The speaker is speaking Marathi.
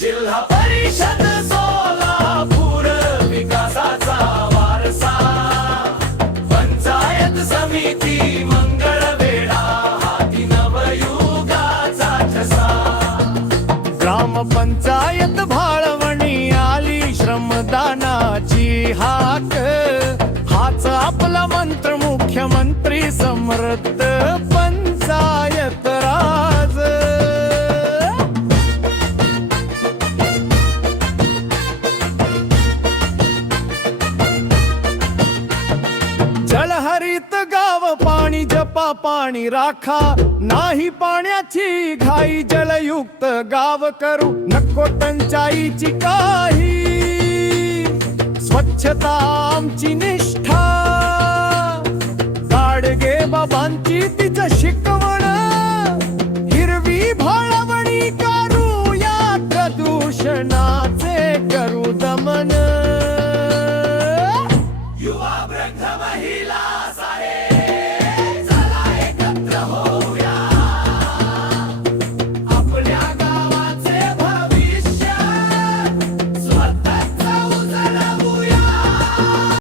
जिल्हा परिषद सोलापूर विकासाचा वारसा, पंचायत समिती मंगळवेढा हाती नवयुगाचा ठसा। ग्रामपंचायत भाळवणी आली श्रमदानाची हाक, हाच आपला मंत्र मुख्यमंत्री समर्थ पंचायत राज। जलहरित गाव पाणी जपा पाणी राखा, नाही पाण्याची घाई जलयुक्त गाव करू नको टंचाईची काही। स्वच्छता आमची निष्ठा, गाडगे बाबांची तिचं शिकवण, हिरवी भाळा